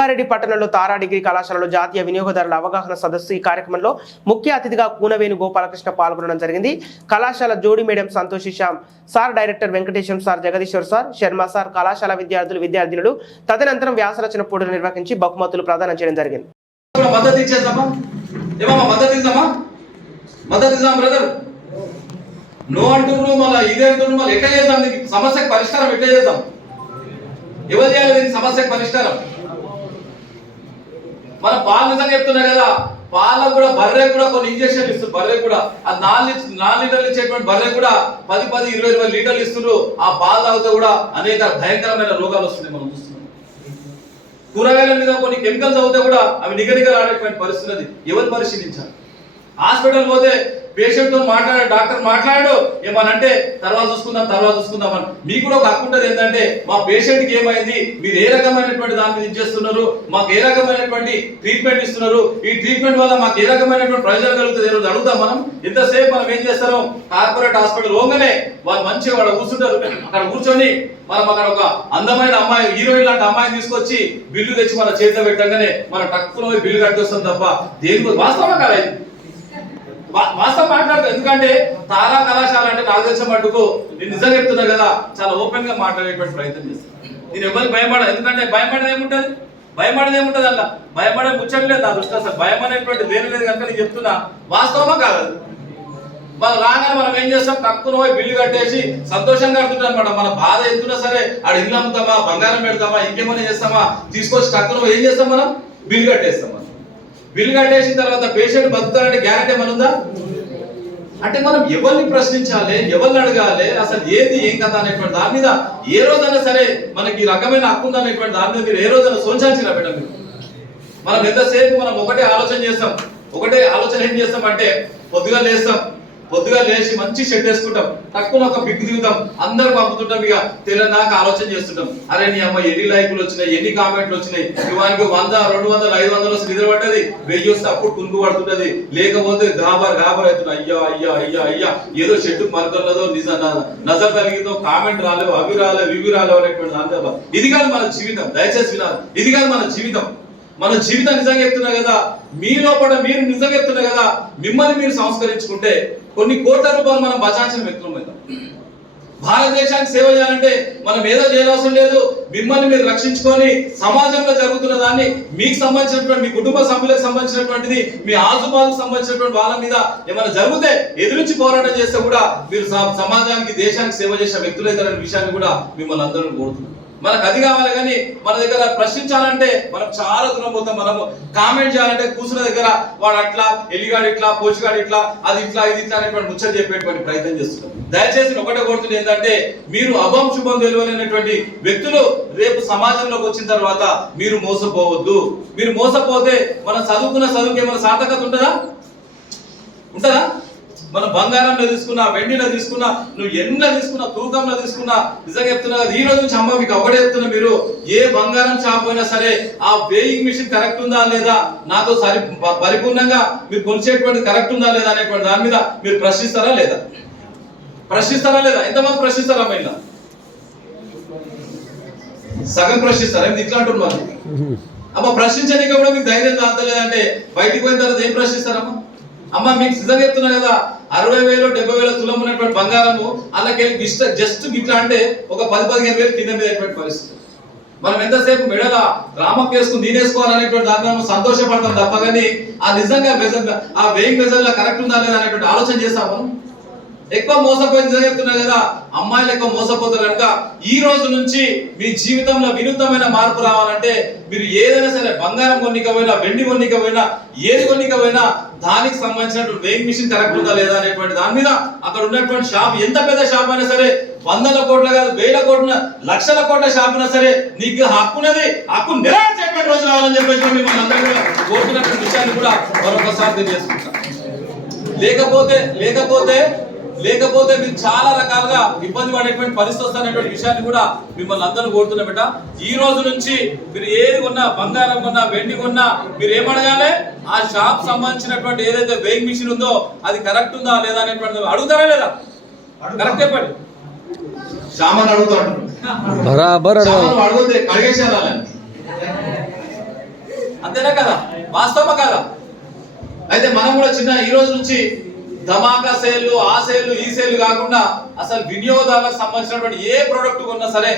సంగారెడ్డి పట్టణంలో తారా డిగ్రీ కళాశాలలో జాతీయ వినియోగదారుల అవగాహన సదస్సు. ఈ కార్యక్రమంలో ముఖ్య అతిథిగా కూనవేణు గోపాలకృష్ణ పాల్గొనడం జరిగింది. కళాశాల జోడి madam Santoshi Shyam sir, director Venkateswara sir, Jagadishwar sir, Sharma sir, కళాశాల విద్యార్థులు తదనంతరం వ్యాసరచన పోటీలు నిర్వహించి బహుమతులు ప్రదానం చేయడం జరిగింది. ఎవరు చేయాలి దీనికి సమస్యకు పరిష్కారం? మన పాలు నిజంగా చెప్తున్నా కదా, పాలకు కూడా బర్రె కూడా కొన్ని ఇంజక్షన్లు ఇస్తారు. బర్రె కూడా ఆ 4 లీటర్లు ఇచ్చేటువంటి బర్రె కూడా 10-20 లీటర్లు ఇస్తున్నారు. ఆ పాలు తాగితే కూడా అనేక భయంకరమైన రోగాలు వస్తున్నాయి. మనం చూస్తున్నాం. కూరగాయల మీద కొన్ని కెమికల్స్ అవుతే కూడా అవి నిగనిగలాడేటువంటి పరిస్థితి ఉన్నది. ఎవరు పరిశీలించాలి? హాస్పిటల్ పోతే పేషెంట్ తో మాట్లాడే డాక్టర్ మాట్లాడు ఏమనంటే తర్వాత చూసుకుందాం అని. మీకు కూడా ఒక హక్కు ఉంటుంది. ఏంటంటే మా పేషెంట్ కి ఏమైంది, మీరు ఏ రకమైనటువంటి దాని మీద ఇచ్చేస్తున్నారు, మాకు ఏ రకమైనటువంటి ట్రీట్మెంట్ ఇస్తున్నారు, ఈ ట్రీట్మెంట్ వల్ల మాకు ఏ రకమైనటువంటి ప్రయోజనం కలుగుతుంది ఈరోజు అడుగుతాం. మనం ఇంతసేపు మనం ఏం చేస్తాం, కార్పొరేట్ హాస్పిటల్ పోగానే వాళ్ళు మంచిగా వాళ్ళు కూర్చుంటారు. అక్కడ కూర్చొని మనం అక్కడ ఒక అందమైన అమ్మాయి, హీరోయిన్ లాంటి అమ్మాయిని తీసుకొచ్చి బిల్లు తెచ్చి మన చేతిలో పెట్టగానే మన టక్కులో బిల్లు కట్టేస్తాం తప్ప దేనికి వాస్తవం కాదు. వాస్తవం మాట్లాడతారు. ఎందుకంటే తారా కళాశాల అంటే నాకు తెలిసిన మటుకు నేను నిజంగా చెప్తున్నా కదా, చాలా ఓపెన్ గా మాట్లాడేటువంటి ప్రయత్నం చేస్తాను. నేను ఎవరికి భయపడ, ఎందుకంటే భయపడేది ఏముంటది అలా భయపడే ముచ్చట్లేదు నా దృష్టి. అసలు భయం అనేటువంటి లేదు కనుక నేను చెప్తున్నా వాస్తవమా కాదు. వాళ్ళు రాగానే మనం ఏం చేస్తాం, తక్కువ పోయి బిల్లు కట్టేసి సంతోషంగా కడుతుంటాం అనమాట. మన బాధ ఎంతున్నా సరే ఆడ ఇల్లు అమ్ముతామా, బంగారం పెడతామా, ఇంకేమైనా చేస్తామా, తీసుకొచ్చి తక్కువ ఏం చేస్తాం, మనం బిల్లు కట్టేస్తాం. బిల్లు కట్టేసిన తర్వాత పేషెంట్ బతుకుతారంటే గ్యారెంటీ ఏమైనా ఉందా? అంటే మనం ఎవరిని ప్రశ్నించాలి, ఎవరిని అడగాలి, అసలు ఏది ఏం కదా అనేటువంటి దాని మీద ఏ రోజైనా సరే మనకి ఈ రకమైన హక్కు ఉందనేటువంటి దాని మీద మీరు ఏ రోజైనా సోచాల్సిన పెట్టం. మనం ఎంతసేపు మనం ఒకటే ఆలోచన ఏం చేస్తాం అంటే పొద్దుగా లేచి మంచి షెడ్ వేసుకుంటాం, తక్కువ ఒక బిగ్ దిగుతాం, అందరూ పంపుతుంటాం. ఇక తెలంగాణ ఆలోచన చేస్తుంటాం, అరే నీ అమ్మ ఎన్ని లైకులు వచ్చినాయి, ఎన్ని కామెంట్లు వచ్చినాయి, ఇవానికి 100, 200, 500 వస్తే నిద్ర పడ్డది, 1000 వస్తే అప్పుడు కుంగు పడుతుంటది, లేకపోతే గాబర్ అవుతుంది. అయ్యా ఏదో షెడ్ మరకలదో నజర్ తగిలిందో, కామెంట్ రాలేవు, అవి రాలేవు అనేటువంటి దాని. ఇది కాదు మన జీవితం. దయచేసి వినాలి, ఇది కాదు మన జీవితం. మన జీవితం నిజంగా చెప్తున్నా కదా, మీ లోపల మీరు నిజంగా చెప్తున్నా కదా, మిమ్మల్ని మీరు సంస్కరించుకుంటే కొన్ని కోట్ల రూపాయలు మనం బచాల్సిన వ్యక్తులం అవుతాం. భారతదేశానికి సేవ చేయాలంటే మనం ఏదో చేయవలసిన లేదు. మిమ్మల్ని మీరు రక్షించుకొని సమాజంలో జరుగుతున్న దాన్ని, మీకు సంబంధించినటువంటి మీ కుటుంబ సభ్యులకు సంబంధించినటువంటిది, మీ ఆజుబాజుకు సంబంధించినటువంటి వాళ్ళ మీద ఏమైనా జరిగితే ఎదురించి పోరాటం చేస్తే కూడా మీరు సమాజానికి, దేశానికి సేవ చేసే వ్యక్తులైతారనే విషయాన్ని కూడా మిమ్మల్ని అందరూ కోరుతున్నాం. మనకు అది కావాలి, కానీ మన దగ్గర ప్రశ్నించాలంటే మనం చాలా దూరం పోతాం. మనము కామెంట్ చేయాలంటే కూర్చున్న దగ్గర వాడు అట్లా, ఎల్లిగాడు ఇట్లా, పోచిగాడు ఇట్లా, అది ఇట్లా, ఇది ఇట్లా అనేటువంటి ముచ్చట చెప్పేటువంటి ప్రయత్నం చేస్తున్నాం. దయచేసి ఒకటే కోరుతుంది ఏంటంటే, మీరు అభం శుభం తెలియనటువంటి వ్యక్తులు రేపు సమాజంలోకి వచ్చిన తర్వాత మీరు మోసపోవద్దు. మీరు మోసపోతే మనం చదువుకున్న చదువుకి ఏమైనా సార్థకత ఉంటుందా? మన బంగారంలో తీసుకున్నా, వెండిలో తీసుకున్నా, నువ్వు ఎన్నో తీసుకున్నా, తూకంలో తీసుకున్నా, నిజంగా చెప్తున్నా కదా, ఈ రోజు నుంచి అమ్మ మీకు ఒకటే చెప్తున్నా, మీరు ఏ బంగారం షాప్ అయినా సరే ఆ వేయింగ్ మిషన్ కరెక్ట్ ఉందా లేదా, నాతో పరిపూర్ణంగా మీరు కొలిచేటువంటి కరెక్ట్ ఉందా లేదా అనేటువంటి దాని మీద మీరు ప్రశ్నిస్తారా లేదా? ఎంతమంది ప్రశ్నిస్తారా? అమ్మ సగం ప్రశ్నిస్తారా? ఇట్లా అంటున్నారు. అమ్మ ప్రశ్నించడానికి కూడా మీకు ధైర్యం కాదలేదంటే బయటికి పోయిన తర్వాత ఏం ప్రశ్నిస్తారమ్మా? అమ్మ మీకు సిద్ధంగా చెప్తున్నా కదా, 60,000, 70,000 తులం ఉన్నటువంటి బంగారము అలాకెళ్ళి జస్ట్ గిట్లా అంటే ఒక 10-15,000 కింద మీద పరిస్థితి. మనం ఎంతసేపు మెడల రామక్ వేసుకుని దీనేసుకోవాలనేటువంటి దాన్ని సంతోషపడతాం తప్ప, కానీ ఆ నిజంగా ఆ వేయింగ్ మెజర్లో కరెక్ట్ ఉందా లేదా అనేటువంటి ఆలోచన చేస్తాము. ఎక్కువ మోసపోయి నిజంగా చెప్తున్నా కదా, అమ్మాయిలు ఎక్కువ మోసపోతారు కనుక ఈ రోజు నుంచి మీ జీవితంలో వినూత్నమైన మార్పు రావాలంటే మీరు ఏదైనా సరే, బంగారం కొన్నికపోయినా, వెండి కొన్నికపోయినా, ఏది కొన్నికపోయినా దానికి సంబంధించినటువంటి వేయింగ్ మిషన్ కరెక్ట్ ఉందా లేదా అనేటువంటి దాని మీద అక్కడ ఉన్నటువంటి షాప్, ఎంత పెద్ద షాప్ అయినా సరే, 100 కోట్ల కాదు, 1000 కోట్ల, లక్షల కోట్ల షాప్ అయినా సరే, నీకు హక్కున్నది, హక్కు నెరవేర్చేటువంటి రోజు రావాలని చెప్పేసి మిమ్మల్ని అందరూ కూడా కోరుతున్నటువంటి విషయాన్ని కూడా మరొకసారి తెలియజేసుకుంటాం. లేకపోతే మీరు చాలా రకాలుగా ఇబ్బంది పడేటువంటి పరిస్థితి వస్తున్నటువంటి విషయాన్ని కూడా మిమ్మల్ని అందరూ కోరుతున్నా. ఈ రోజు నుంచి మీరు ఏది కొన్నా, బంగారం కొన్నా, వెండి కొన్నా, మీరు ఏమడగాలి, ఆ షాప్ సంబంధించినటువంటి ఏదైతే వేయింగ్ మిషన్ ఉందో అది కరెక్ట్ ఉందా లేదా అనేటువంటి అడుగుతారా లేదా? కరెక్ట్ చెప్పండి. సామాన్ అడుగుతాడు, అడిగేసారా? అంతేనా కదా? వాస్తవమా కదా? అయితే మనం కూడా చిన్న ఈ రోజు నుంచి ధమాకా సేల్లు, ఆ సేల్లు, ఈ సేల్లు కాకుండా అసలు వినియోగదారులకు సంబంధించినటువంటి ఏ ప్రోడక్ట్ కొన్నా సరే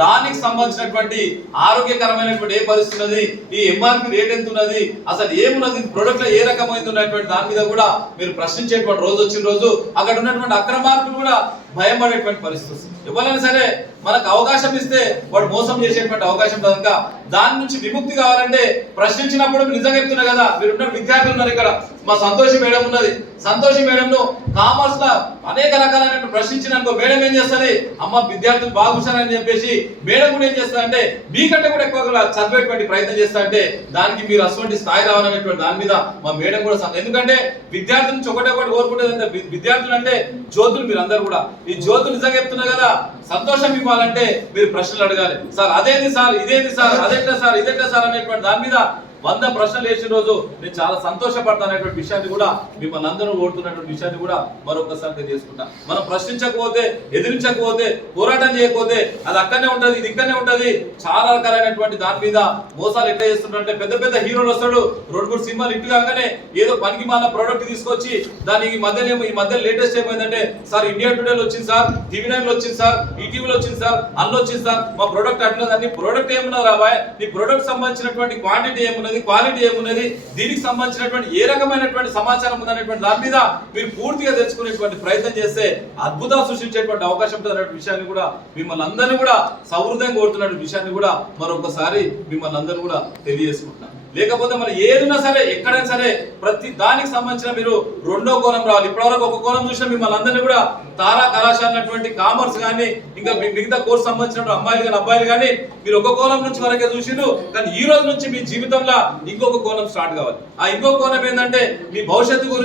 దానికి సంబంధించినటువంటి ఆరోగ్యకరమైనటువంటి ఏ పరిస్థితి ఉన్నది, ఈ ఎంఆర్పి రేట్ ఎంత ఉన్నది, అసలు ఏమున్నది, ప్రొడక్ట్ లో ఏ రకమైనది ఉన్నటువంటి దాని మీద కూడా మీరు ప్రశ్నించేటువంటి రోజు వచ్చిన రోజు అక్కడ ఉన్నటువంటి అక్రమార్కులు కూడా భయం పడేటువంటి పరిస్థితి. ఎవరైనా సరే మనకు అవకాశం ఇస్తే వాడు మోసం చేసేటువంటి అవకాశం కనుక దాని నుంచి విముక్తి కావాలంటే ప్రశ్నించినప్పుడు నిజంగా చెప్తున్నా కదా, మీరు ఉన్న విద్యార్థులు ఉన్నారు ఇక్కడ, మా సంతోషి మేడం ఉన్నది, సంతోషి మేడం ను కామర్స్ లో అనేక రకాలైన ప్రశ్నించిననుకో మేడం ఏం చేస్తుంది, అమ్మ విద్యార్థులు బాగా హుషారని చెప్పేసి మేడం కూడా ఏం చేస్తారంటే మీకంటే కూడా ఎక్కువగా చదివేటువంటి ప్రయత్నం చేస్తా అంటే దానికి మీరు అటువంటి స్థాయి రావాలనేటువంటి దాని మీద మా మేడం కూడా ఎందుకంటే విద్యార్థుల నుంచి ఒకటే ఒకటి కోరుకుంటే విద్యార్థులు అంటే జ్యోతులు మీరు అందరు కూడా, ఈ జ్యోతులు నిజంగా చెప్తున్నా కదా, సంతోషం ఇవ్వాలంటే మీరు ప్రశ్నలు అడగాలి. సార్ అదేంటి సార్, ఇదేంటి సార్, అదెట్లా సార్, ఇదెట్లా సార్ అనేటువంటి దాని మీద 100 ప్రశ్నలు వేసిన రోజు నేను చాలా సంతోషపడతాననేటువంటి విషయాన్ని కూడా మిమ్మల్ని అందరూ కోరుతున్నటువంటి విషయాన్ని కూడా మరొకసారి తెలియజేసుకుంటా. మనం ప్రశ్నించకపోతే, ఎదిరించకపోతే, పోరాటం చేయకపోతే అది అక్కడనే ఉంటది, ఇది ఇక్కడనే ఉంటది. చాలా రకాలైనటువంటి దాని మీద మోసాలు ఎట్లా చేస్తుంటారంటే పెద్ద పెద్ద హీరోలు వస్తాడు, 2-3 సినిమాలు ఇట్టు కాగానే ఏదో పనికి మాల ప్రోడక్ట్ తీసుకొచ్చి దానికి ఈ మధ్య లేటెస్ట్ ఏమైందంటే సార్ ఇండియా టుడేలో వచ్చింది సార్, టీవీ9 లో వచ్చింది సార్, ఈటీవీలో వచ్చింది సార్, అందులో వచ్చింది సార్, మా ప్రోడక్ట్ అట్లా నీ ప్రోడక్ట్ ఏమున్నది రాబాయ్, నీ ప్రోడక్ట్ సంబంధించినటువంటి క్వాంటిటీ ఏమున్నది, క్వాలిటీ ఏమున్నది, దీనికి సంబంధించినటువంటి ఏ రకమైనటువంటి సమాచారం ఉందనేటువంటి దాని మీద మీరు పూర్తిగా తెలుసుకునేటువంటి ప్రయత్నం చేస్తే అద్భుతాలు సృష్టించేటువంటి అవకాశం ఉంటుంది అనే విషయాన్ని కూడా మిమ్మల్ని అందరినీ కూడా సౌహృదయంగా కోరుతున్న విషయాన్ని కూడా మరొకసారి మిమ్మల్ని అందరూ కూడా తెలియజేసుకుంటున్నాను. లేకపోతే మనం ఏదైనా సరే ఎక్కడైనా సరే ప్రతి దానికి సంబంధించిన మీరు రెండో కోణం రావాలి. ఇప్పటివరకు ఒక కోణం చూసిన మిమ్మల్ని అందరినీ కూడా తారా కళాశాల అన్నటువంటి కామర్స్ కానీ ఇంకా మిగతా కోర్సు సంబంధించిన అమ్మాయిలు కానీ అబ్బాయిలు కానీ మీరు ఒక కోణం నుంచి వరకే చూసిండ్రు, కానీ ఈ రోజు నుంచి మీ జీవితంలో ఇంకొక కోణం స్టార్ట్ కావాలి. ఆ ఇంకొక కోణం ఏంటంటే మీ భవిష్యత్తు గురించి